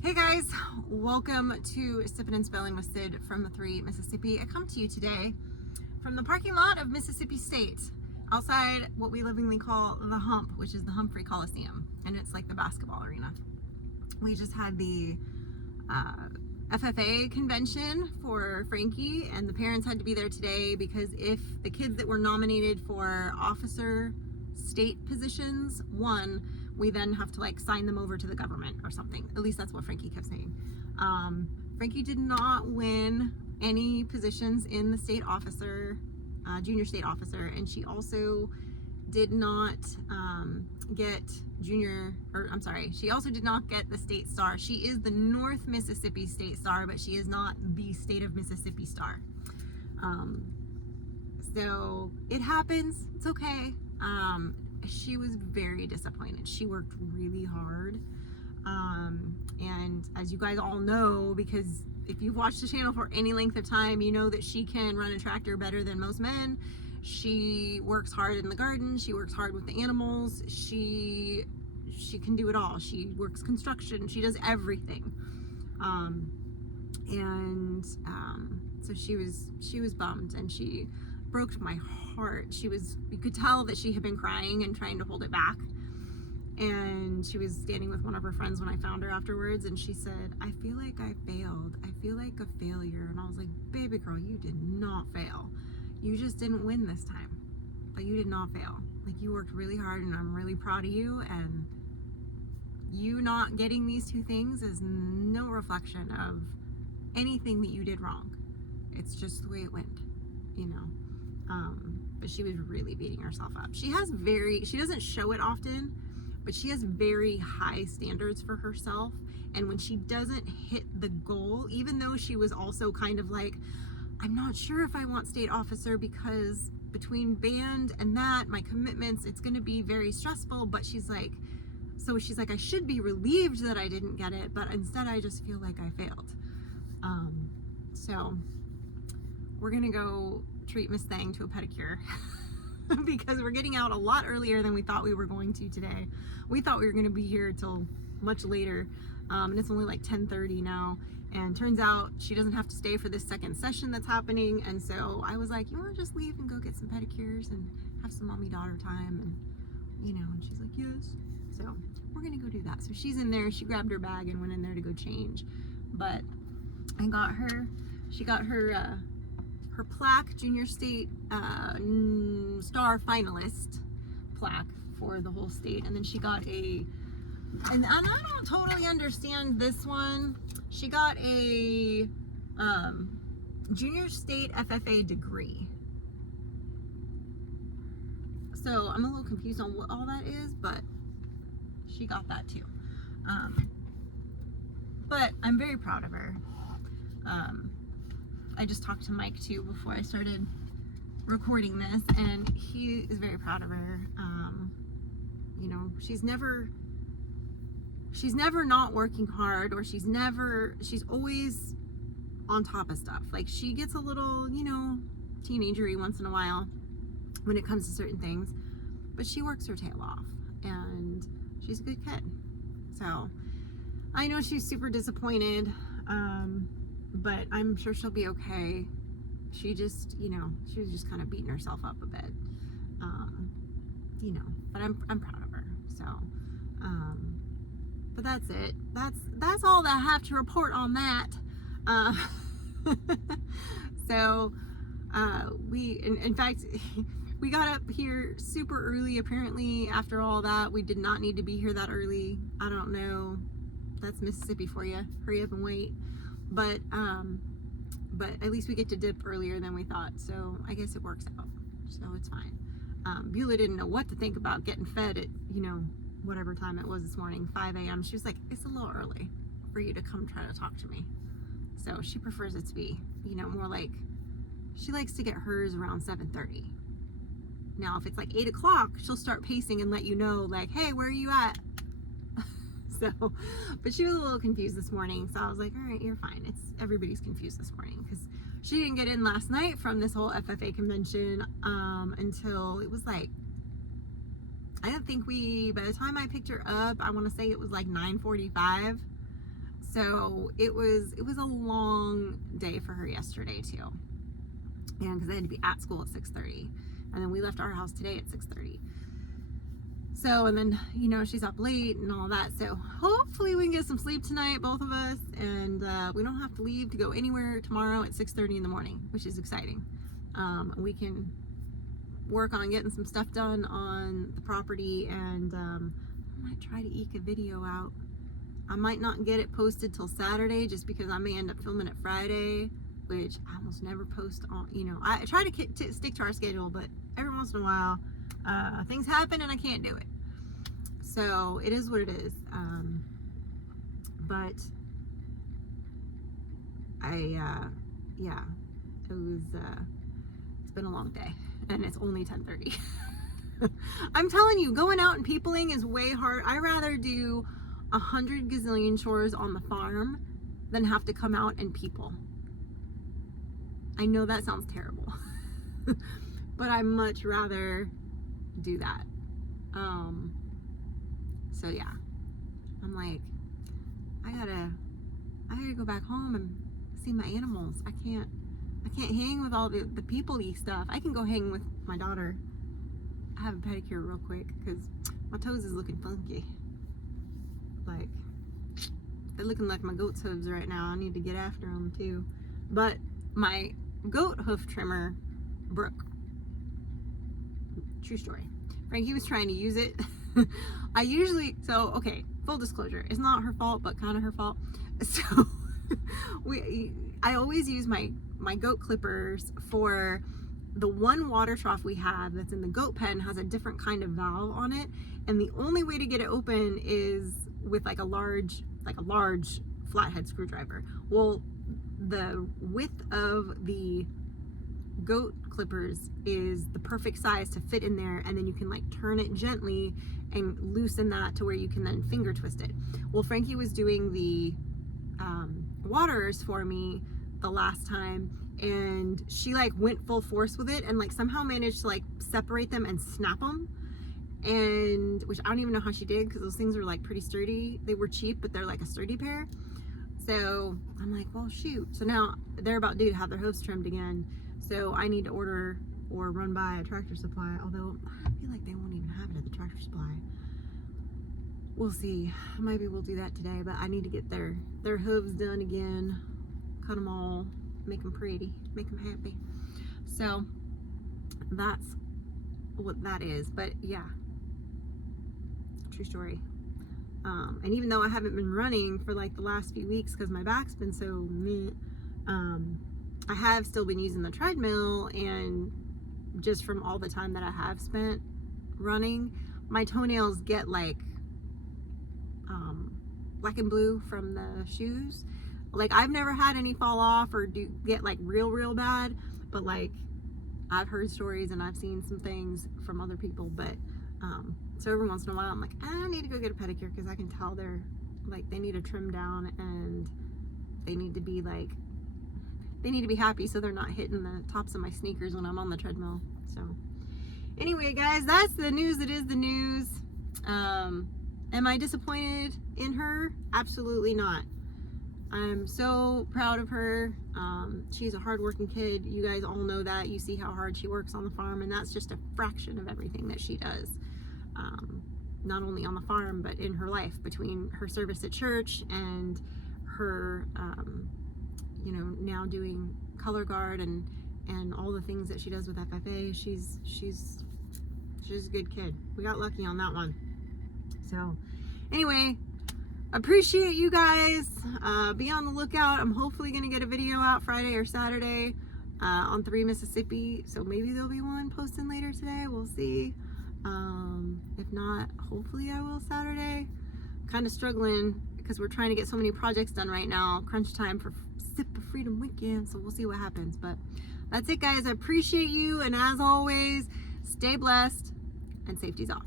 Hey guys, welcome to Sippin' and Spelling with Sid from the 3 Mississippi. I come to you today from the parking lot of Mississippi State, outside what we lovingly call the Hump, which is the Humphrey Coliseum, and it's like the basketball arena. We just had the FFA convention for Frankie, and the parents had to be there today because if the kids that were nominated for officer state positions won, we then have to like sign them over to the government or something. At least that's what Frankie kept saying. Frankie did not win any positions in the state officer, junior state officer, and she also did not she also did not get the state star. She is the North Mississippi State Star, but she is not the state of Mississippi star. So it happens, it's okay. She was very disappointed. She worked really hard. And as you guys all know, because if you've watched the channel for any length of time, you know that she can run a tractor better than most men. She works hard in the garden. She works hard with the animals. She can do it all. She works construction. She does everything. So she was bummed, and she broke my heart. You could tell that she had been crying and trying to hold it back. And she was standing with one of her friends when I found her afterwards, and she said, "I feel like I failed. I feel like a failure." And I was like, "Baby girl, you did not fail. You just didn't win this time, but you did not fail. Like, you worked really hard, and I'm really proud of you, and you not getting these two things is no reflection of anything that you did wrong. It's just the way it went, you know." But she was really beating herself up. She doesn't show it often, but she has very high standards for herself. And when she doesn't hit the goal, even though she was also kind of like, "I'm not sure if I want state officer because between band and that, my commitments, it's going to be very stressful." But she's like, I should be relieved that I didn't get it, but instead I just feel like I failed. So we're going to go treat Miss Thang to a pedicure because we're getting out a lot earlier than we thought we were going to today. We thought we were going to be here till much later, and it's only like 10:30 now. And turns out she doesn't have to stay for this second session that's happening. And so I was like, "You want to just leave and go get some pedicures and have some mommy-daughter time?" And she's like, "Yes." So we're going to go do that. So she's in there. She grabbed her bag and went in there to go change. But she got her plaque, junior state star finalist plaque for the whole state. And then she got and I don't totally understand this one. She got a junior state FFA degree. So I'm a little confused on what all that is, but she got that too. But I'm very proud of her. I just talked to Mike too before I started recording this, and he is very proud of her. She's never not working hard, or she's always on top of stuff. Like, she gets a little, teenagery once in a while when it comes to certain things, but she works her tail off, and she's a good kid. So I know she's super disappointed, but I'm sure she'll be okay. She just, she was just kind of beating herself up a bit, but I'm proud of her. So, but that's it. That's all that I have to report on that. So, in fact, we got up here super early. Apparently, after all that, we did not need to be here that early. I don't know. That's Mississippi for you. Hurry up and wait. But at least we get to dip earlier than we thought, so I guess it works out. So it's fine. Beulah didn't know what to think about getting fed at, whatever time it was this morning, 5 a.m. She was like, "It's a little early for you to come try to talk to me." So she prefers it to be, more like, she likes to get hers around 7:30. Now, if it's like 8 o'clock, she'll start pacing and let you know, like, "Hey, where are you at?" So, but she was a little confused this morning, so I was like, "All right, you're fine." Everybody's confused this morning because she didn't get in last night from this whole FFA convention until it was like, I don't think by the time I picked her up, I want to say it was like 9:45. So it was a long day for her yesterday too, and because they had to be at school at 6:30, and then we left our house today at 6:30. So, and then, you know, she's up late and all that. So hopefully we can get some sleep tonight, both of us, and we don't have to leave to go anywhere tomorrow at 6:30 in the morning, which is exciting. We can work on getting some stuff done on the property, and I might try to eke a video out. I might not get it posted till Saturday just because I may end up filming it Friday, which I almost never post on, you know, I try to stick to our schedule, but every once in a while things happen and I can't do it. So it is what it is. But yeah, it was, it's been a long day and it's only 10:30. I'm telling you, going out and peopling is way hard. I rather do 100 gazillion chores on the farm than have to come out and people. I know that sounds terrible, but I much rather do that. So yeah, I'm like, I gotta go back home and see my animals. I can't hang with all the people-y stuff. I can go hang with my daughter. I have a pedicure real quick because my toes is looking funky. Like, they're looking like my goat's hooves right now. I need to get after them too. But my goat hoof trimmer broke. True story. Frankie was trying to use it. Okay, full disclosure, it's not her fault, but kind of her fault. So I always use my goat clippers for the one water trough we have that's in the goat pen has a different kind of valve on it, and the only way to get it open is with like a large flathead screwdriver. Well, the width of the goat clippers is the perfect size to fit in there, and then you can like turn it gently and loosen that to where you can then finger twist it. Well, Frankie was doing the waters for me the last time, and she like went full force with it and like somehow managed to like separate them and snap them, and which I don't even know how she did because those things are like pretty sturdy. They were cheap, but they're like a sturdy pair. So I'm like, well shoot. So now they're about due to have their hooves trimmed again. So I need to order or run by a Tractor Supply, although I feel like they won't even have it at the Tractor Supply. We'll see. Maybe we'll do that today, but I need to get their hooves done again, cut them all, make them pretty, make them happy. So that's what that is. But yeah, true story. And even though I haven't been running for like the last few weeks because my back's been so meh, I have still been using the treadmill, and just from all the time that I have spent running, my toenails get like black and blue from the shoes. Like, I've never had any fall off or get like real bad, but like I've heard stories and I've seen some things from other people. But so every once in a while I'm like, I need to go get a pedicure because I can tell they're like, they need to trim down and they need to be like, they need to be happy so they're not hitting the tops of my sneakers when I'm on the treadmill. So anyway, guys, that's the news that is the news. Am I disappointed in her? Absolutely not. I'm so proud of her. She's a hardworking kid. You guys all know that. You see how hard she works on the farm, and that's just a fraction of everything that she does. Not only on the farm, but in her life, between her service at church and her, you know, now doing color guard and all the things that she does with FFA. She's a good kid. We got lucky on that one. So anyway, appreciate you guys. Be on the lookout. I'm hopefully gonna get a video out Friday or Saturday on 3 Mississippi. So maybe there'll be one posting later today. We'll see. If not, hopefully I will Saturday. Kind of struggling because we're trying to get so many projects done right now. Crunch time for Sip of Freedom weekend. So we'll see what happens. But that's it, guys. I appreciate you. And as always, stay blessed and safety's off.